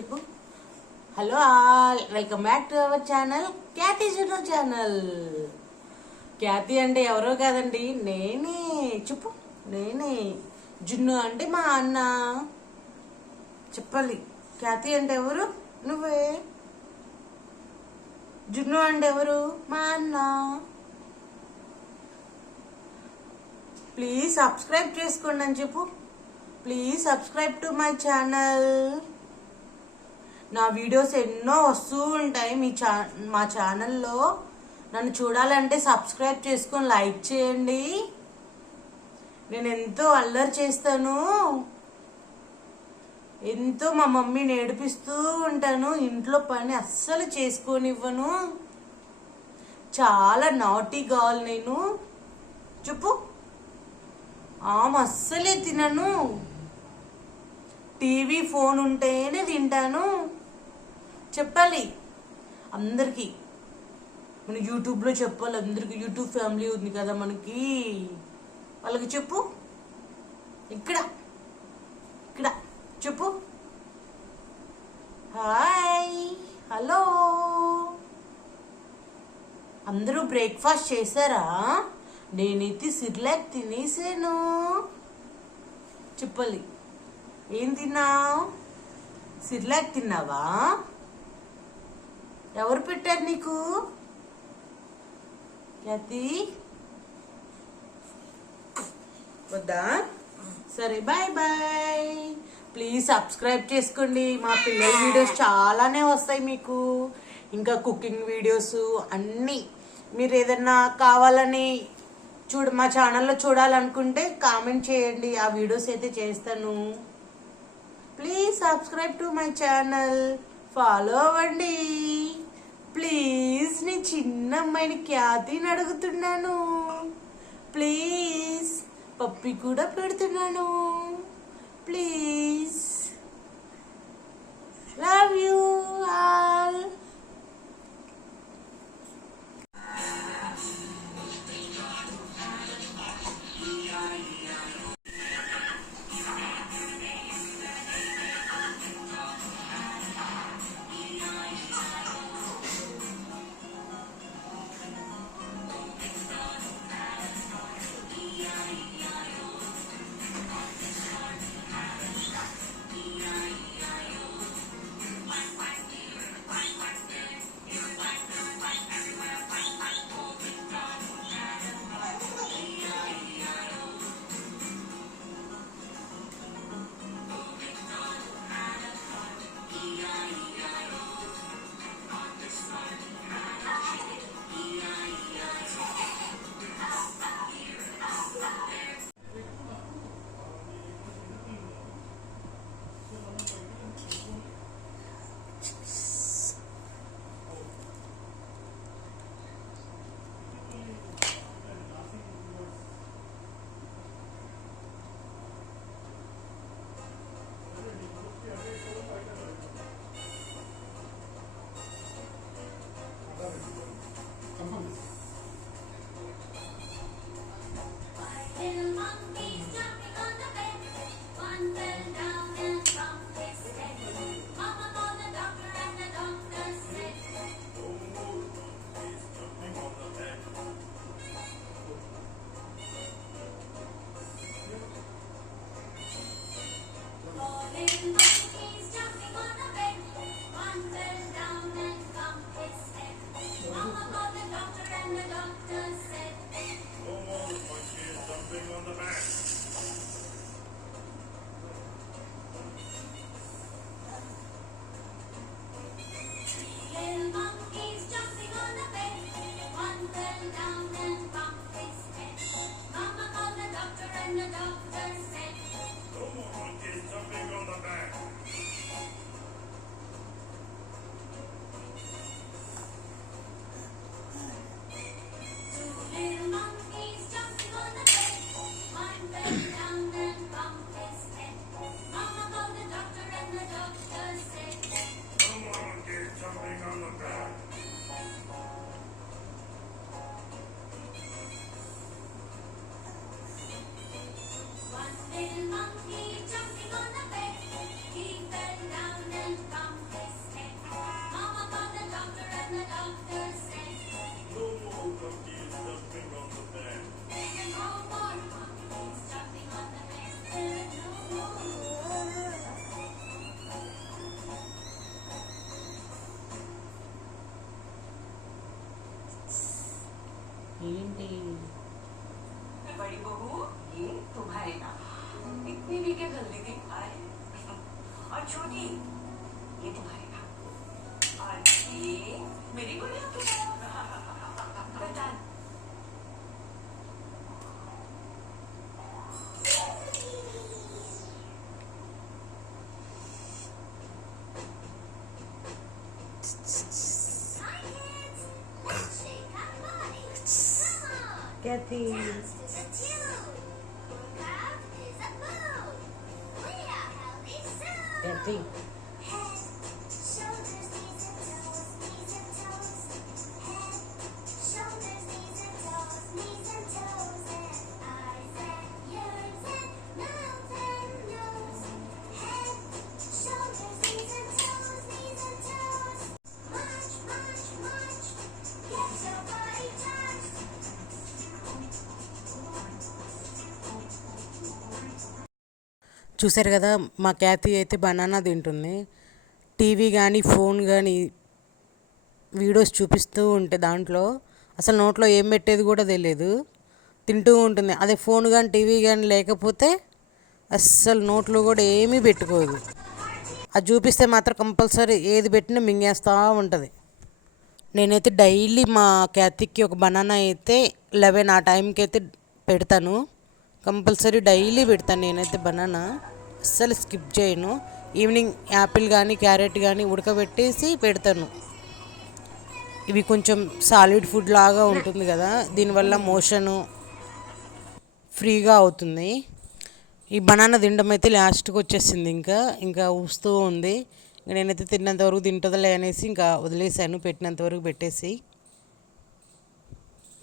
చెప్పు. Hello all welcome back to our channel Khyathi Juno channel. Khyati అంటే ఎవరో కాదండి నేనే. చెప్పు నేనే. జున్ను అంటే మా అన్న. చెప్పాలి క్యాతి అంటే ఎవరు? నువ్వే. జున్ను అంటే ఎవరు? మా అన్న. ప్లీజ్ సబ్స్క్రైబ్ చేసుకోండి అని చెప్పు. Please subscribe to my channel. నా వీడియోస్ ఎన్నో వస్తూ ఉంటాయి. మీ ఛా మా ఛానల్లో నన్ను చూడాలంటే సబ్స్క్రైబ్ చేసుకొని లైక్ చేయండి. నేను ఎంతో అల్లరి చేస్తాను. ఎంతో మా మమ్మీని ఏడిపిస్తూ ఉంటాను. ఇంట్లో పని అస్సలు చేసుకోనివ్వను. చాలా నాటీ కావాలి నేను. చెప్పు. ఆమె అస్సలే తినను. టీవీ ఫోన్ ఉంటేనే తింటాను. చెప్పాలి. అందరికీ. మన యూట్యూబ్లో చెప్పాలి. అందరికీ యూట్యూబ్ ఫ్యామిలీ ఉంది కదా మనకి. వాళ్ళకి చెప్పు. ఇక్కడ. ఇక్కడ. చెప్పు. హాయ్. హలో. అందరూ బ్రేక్ఫాస్ట్ చేశారా? నేనైతే సిర్లాక్ తినేసాను. చెప్పాలి. ఏం తిన్నావు? సిర్లాక్ తిన్నావా? ఎవరు పెట్టారు నీకు? ఖ్యాతి వద్దా? సరే బాయ్ బాయ్. ప్లీజ్ సబ్స్క్రైబ్ చేసుకోండి. మా పిల్లల వీడియోస్ చాలానే వస్తాయి మీకు. ఇంకా కుకింగ్ వీడియోస్ అన్నీ. మీరు ఏదన్నా కావాలని చూడ మా ఛానల్లో చూడాలనుకుంటే కామెంట్ చేయండి. ఆ వీడియోస్ అయితే చేస్తాను. Please subscribe to my channel. Follow అవ్వండి. ప్లీజ్ నీ చిన్న అమ్మాయిని ఖ్యాతిని అడుగుతున్నాను. ప్లీజ్ పప్పి కూడా పెడుతున్నాను. Please. Love you all Amanda. at the That. చూసారు కదా మా క్యాతి అయితే బనానా తింటుంది. టీవీ కానీ ఫోన్ కానీ వీడియోస్ చూపిస్తూ ఉంటే దాంట్లో అసలు నోట్లో ఏం పెట్టేది కూడా తెలియదు తింటూ ఉంటుంది. అదే ఫోన్ కానీ టీవీ కానీ లేకపోతే అస్సలు నోట్లో కూడా ఏమీ పెట్టుకోదు. అది చూపిస్తే మాత్రం కంపల్సరీ ఏది పెట్టినా మింగేస్తూ ఉంటుంది. నేనైతే డైలీ మా క్యాతిక్కి ఒక బనానా అయితే లెవెన్ ఆ టైంకి అయితే పెడతాను. కంపల్సరీ డైలీ పెడతాను నేనైతే బనానా. అస్సలు స్కిప్ చేయను. ఈవినింగ్ యాపిల్ కానీ క్యారెట్ కానీ ఉడకబెట్టేసి పెడతాను. ఇవి కొంచెం సాలిడ్ ఫుడ్ లాగా ఉంటుంది కదా దీనివల్ల మోషను ఫ్రీగా అవుతుంది. ఈ బనానా తినడం అయితే లాస్ట్కి వచ్చేసింది ఇంకా ఇంకా ఊస్తూ ఉంది. ఇంకా నేనైతే తిన్నంతవరకు తింటుందిలే అనేసి ఇంకా వదిలేసాను పెట్టినంతవరకు పెట్టేసి.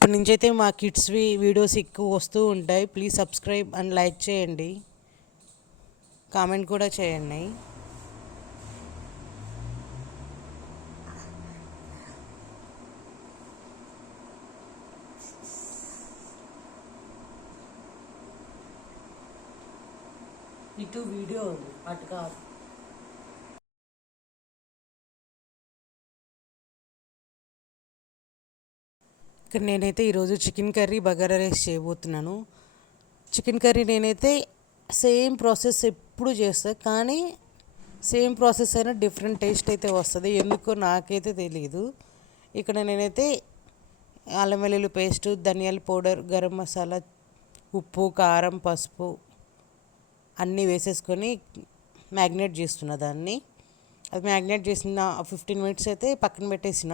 ఇప్పటి నుంచి అయితే మా కిడ్స్వి వీడియోస్ ఎక్కువ వస్తూ ఉంటాయి. ప్లీజ్ సబ్స్క్రైబ్ అండ్ లైక్ చేయండి. కామెంట్ కూడా చేయండి. ఇటు వీడియో ఉంది. అటు కాదు. ఇక్కడ నేనైతే ఈరోజు చికెన్ కర్రీ బగారా రైస్ చేయబోతున్నాను. చికెన్ కర్రీ నేనైతే సేమ్ ప్రాసెస్ ఎప్పుడు చేస్తాను కానీ సేమ్ ప్రాసెస్ అయినా డిఫరెంట్ టేస్ట్ అయితే వస్తుంది. ఎందుకో నాకైతే తెలియదు ఇక్కడ నేనైతే అల్లం వెల్లుల్లి పేస్ట్ ధనియాల పౌడర్ గరం మసాలా ఉప్పు కారం పసుపు అన్నీ వేసేసుకొని మ్యాగ్నేట్ చేస్తున్న దాన్ని. అది మ్యాగ్నేట్ చేసిన ఫిఫ్టీన్ మినిట్స్ అయితే పక్కన పెట్టేసిన.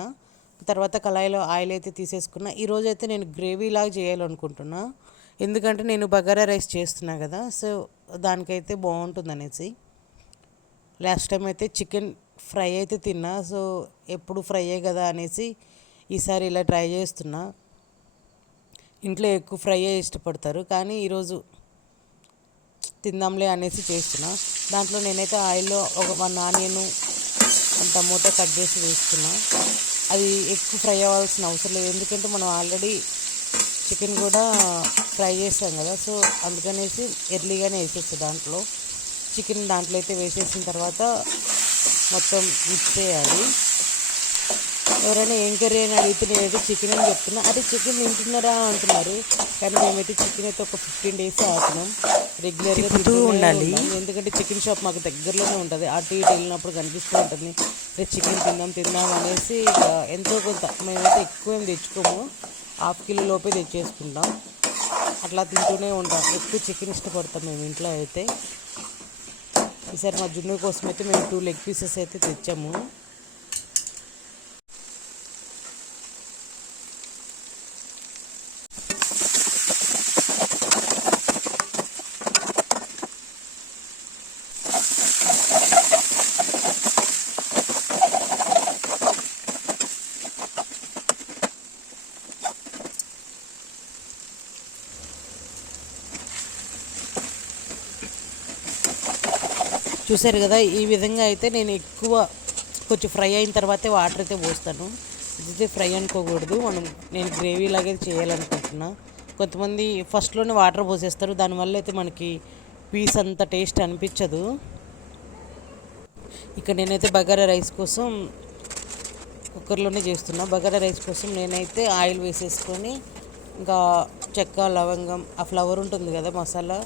తర్వాత కళాయిలో ఆయిల్ అయితే తీసేసుకున్నా. ఈరోజు అయితే నేను గ్రేవీ లాగా చేయాలనుకుంటున్నా. ఎందుకంటే నేను బగారా రైస్ చేస్తున్నా కదా సో దానికైతే బాగుంటుంది అనేసి లాస్ట్ టైం అయితే చికెన్ ఫ్రై అయితే తిన్నా సో ఎప్పుడు ఫ్రైయే కదా అనేసి ఈసారి ఇలా ట్రై చేస్తున్నా. ఇంట్లో ఎక్కువ ఫ్రైయే ఇష్టపడతారు కానీ ఈరోజు తిందాంలే అనేసి చేస్తున్నా. దాంట్లో నేనైతే ఆయిల్లో ఒక వన్ ఆనియన్ టమోటా కట్ చేసి వేస్తున్నా. అది ఎక్కువ ఫ్రై అవ్వాల్సిన అవసరం లేదు. ఎందుకంటే మనం ఆల్రెడీ చికెన్ కూడా ఫ్రై చేస్తాం కదా సో అందుకనేసి ఎర్లీగానే వేసేస్తాం దాంట్లో. చికెన్ దాంట్లో అయితే వేసేసిన తర్వాత మొత్తం మిక్స్ చేయాలి. ఎవరైనా ఏం కర్రీ అని అడిగితే నేనైతే చికెన్ అని చెప్తున్నా. అదే చికెన్ తింటున్నారా అంటున్నారు. కానీ మేమైతే చికెన్ అయితే ఒక ఫిఫ్టీన్ డేస్ ఆడుతున్నాం రెగ్యులర్గా తింటూ ఉండాలి. ఎందుకంటే చికెన్ షాప్ మాకు దగ్గరలోనే ఉంటుంది. అటు ఇటు వెళ్ళినప్పుడు కనిపిస్తూ ఉంటుంది. రేపు చికెన్ తిందాం తిందాం అనేసి ఎంతో కొంత మేమైతే ఎక్కువ ఏం తెచ్చుకోము. హాఫ్ కిలో లోపే తెచ్చేసుకుంటాం. అట్లా తింటూనే ఉంటాం. ఎక్కువ చికెన్ ఇష్టపడతాం మేము ఇంట్లో అయితే. ఈసారి మా జున్ను కోసం అయితే మేము టూ లెగ్ పీసెస్ అయితే తెచ్చాము. చూసారు కదా ఈ విధంగా అయితే నేను ఎక్కువ కొంచెం ఫ్రై అయిన తర్వాతే వాటర్ అయితే పోస్తాను. ఇదైతే ఫ్రై అనుకోకూడదు మనం నేను గ్రేవీ లాగే చేయాలనుకుంటున్నా. కొంతమంది ఫస్ట్లోనే వాటర్ పోసేస్తారు దానివల్ల అయితే మనకి పీస్ అంత టేస్ట్ అనిపించదు. ఇక్కడ నేనైతే బగారా రైస్ కోసం కుక్కర్లోనే చేస్తున్నా. బగారా రైస్ కోసం నేనైతే ఆయిల్ వేసేసుకొని ఇంకా చెక్క లవంగం ఆ ఫ్లవర్ ఉంటుంది కదా మసాలా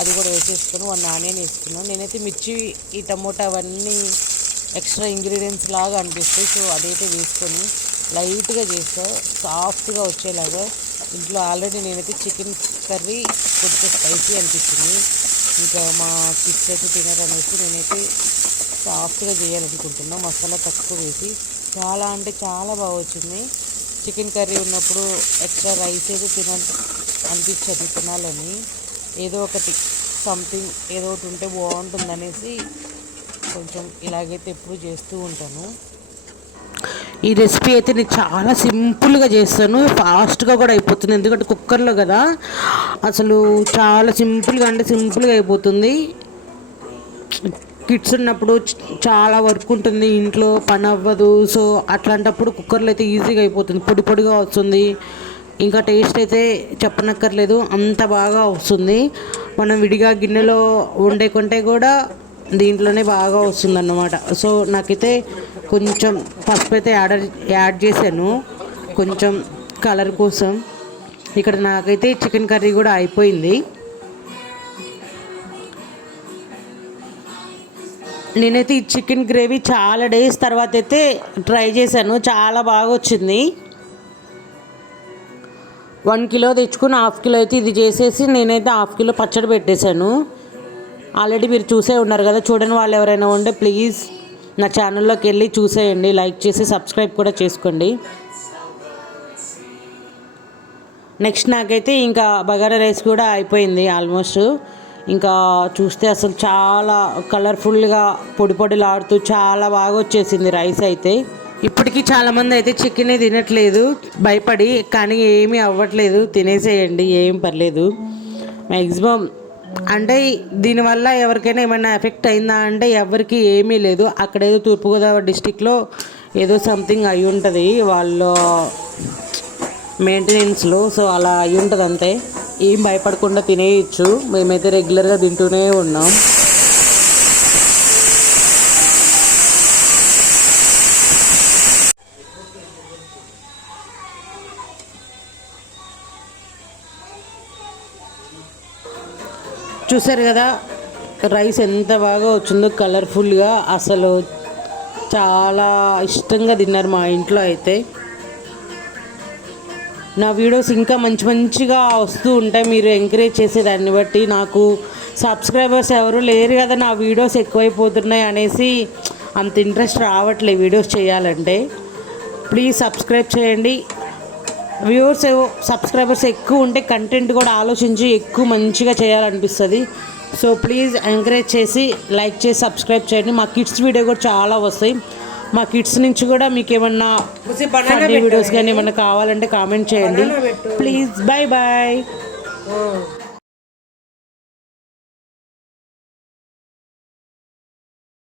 అది కూడా వేసేసుకుని వన్ ఆనియన్ వేసుకున్నాను. నేనైతే మిర్చి ఈ టమోటా అవన్నీ ఎక్స్ట్రా ఇంగ్రీడియంట్స్ లాగా అనిపిస్తాయి. సో అదైతే వేసుకొని లైట్గా చేస్తా. సాఫ్ట్గా వచ్చేలాగా. ఇంట్లో ఆల్రెడీ నేనైతే చికెన్ కర్రీ కొంచెం స్పైసీ అనిపించింది ఇంకా మా కిడ్స్ అయితే తినరనేసి నేనైతే సాఫ్ట్గా చేయాలనుకుంటున్నా. మసాలా తక్కువ వేసి. చాలా అంటే చాలా బాగా వచ్చింది. చికెన్ కర్రీ ఉన్నప్పుడు ఎక్స్ట్రా రైస్ అయితే తిన అనిపించదు తినాలని. ఏదో ఒకటి సంథింగ్ ఏదో ఒకటి ఉంటే బాగుంటుంది అనేసి కొంచెం ఇలాగైతే ఎప్పుడు చేస్తూ ఉంటాను. ఈ రెసిపీ అయితే నేను చాలా సింపుల్గా చేస్తాను. ఫాస్ట్గా కూడా అయిపోతుంది. ఎందుకంటే కుక్కర్లో కదా అసలు చాలా సింపుల్గా అంటే సింపుల్గా అయిపోతుంది. కిడ్స్ ఉన్నప్పుడు చాలా వర్క్ ఉంటుంది. ఇంట్లో పని అవ్వదు. సో అట్లాంటప్పుడు కుక్కర్లో అయితే ఈజీగా అయిపోతుంది. పొడి పొడిగా వస్తుంది. ఇంకా టేస్ట్ అయితే చెప్పనక్కర్లేదు. అంత బాగా వస్తుంది. మనం విడిగా గిన్నెలో వండే కొంటే కూడా దీంట్లోనే బాగా వస్తుంది అన్నమాట సో నాకైతే కొంచెం పసుపు అయితే యాడ్ యాడ్ చేశాను. కొంచెం కలర్ కోసం. ఇక్కడ నాకైతే చికెన్ కర్రీ కూడా అయిపోయింది. నేనైతే ఈ చికెన్ గ్రేవీ చాలా డేస్ తర్వాత అయితే ట్రై చేశాను. చాలా బాగా వచ్చింది. వన్ కిలో తెచ్చుకుని హాఫ్ కిలో అయితే ఇది చేసేసి నేనైతే హాఫ్ కిలో పచ్చడి పెట్టేశాను. ఆల్రెడీ మీరు చూసే ఉన్నారు కదా చూడని వాళ్ళు ఎవరైనా ఉంటే ప్లీజ్ నా ఛానల్లోకి వెళ్ళి చూసేయండి లైక్ చేసి సబ్స్క్రైబ్ కూడా చేసుకోండి. నెక్స్ట్ నాకైతే ఇంకా బగారా రైస్ కూడా అయిపోయింది ఆల్మోస్ట్ ఇంకా చూస్తే అసలు చాలా కలర్ఫుల్గా పొడి పొడిలాడుతూ చాలా బాగా వచ్చేసింది రైస్ అయితే. ఇప్పటికీ చాలామంది అయితే చికెన్ తినట్లేదు. భయపడి కానీ ఏమీ అవ్వట్లేదు. తినేసేయండి ఏం పర్లేదు. మ్యాక్సిమం అంటే దీనివల్ల ఎవరికైనా ఏమైనా ఎఫెక్ట్ అయిందా అంటే ఎవరికి ఏమీ లేదు. అక్కడ ఏదో తూర్పుగోదావరి డిస్టిక్లో ఏదో సంథింగ్ అయి ఉంటుంది. వాళ్ళు మెయింటెనెన్స్లో సో అలా అయి ఉంటుంది అంతే. ఏం భయపడకుండా తినేయచ్చు. మేమైతే రెగ్యులర్గా తింటూనే ఉన్నాం. చూసారు కదా రైస్ ఎంత బాగా వచ్చిందో కలర్ఫుల్గా. అసలు చాలా ఇష్టంగా తిన్నారు మా ఇంట్లో అయితే. నా వీడియోస్ ఇంకా మంచి మంచిగా వస్తూ ఉంటాయి. మీరు ఎంకరేజ్ చేసే దాన్ని బట్టి నాకు సబ్స్క్రైబర్స్ ఎవరు లేరు కదా నా వీడియోస్ ఎక్కువైపోతున్నాయి అనేసి అంత ఇంట్రెస్ట్ రావట్లేదు వీడియోస్ చేయాలంటే. ప్లీజ్ సబ్స్క్రైబ్ చేయండి. వ్యూవర్స్ సబ్స్క్రైబర్స్ ఎక్కువ ఉంటే కంటెంట్ కూడా ఆలోచించి ఎక్కువ మంచిగా చేయాలనిపిస్తుంది. సో ప్లీజ్ ఎంకరేజ్ చేసి లైక్ చేసి సబ్స్క్రైబ్ చేయండి. మా కిడ్స్ వీడియో కూడా చాలా వస్తాయి. మా కిడ్స్ నుంచి కూడా మీకు ఏమన్నా వీడియోస్ కానీ ఏమన్నా కావాలంటే కామెంట్ చేయండి. Please bye bye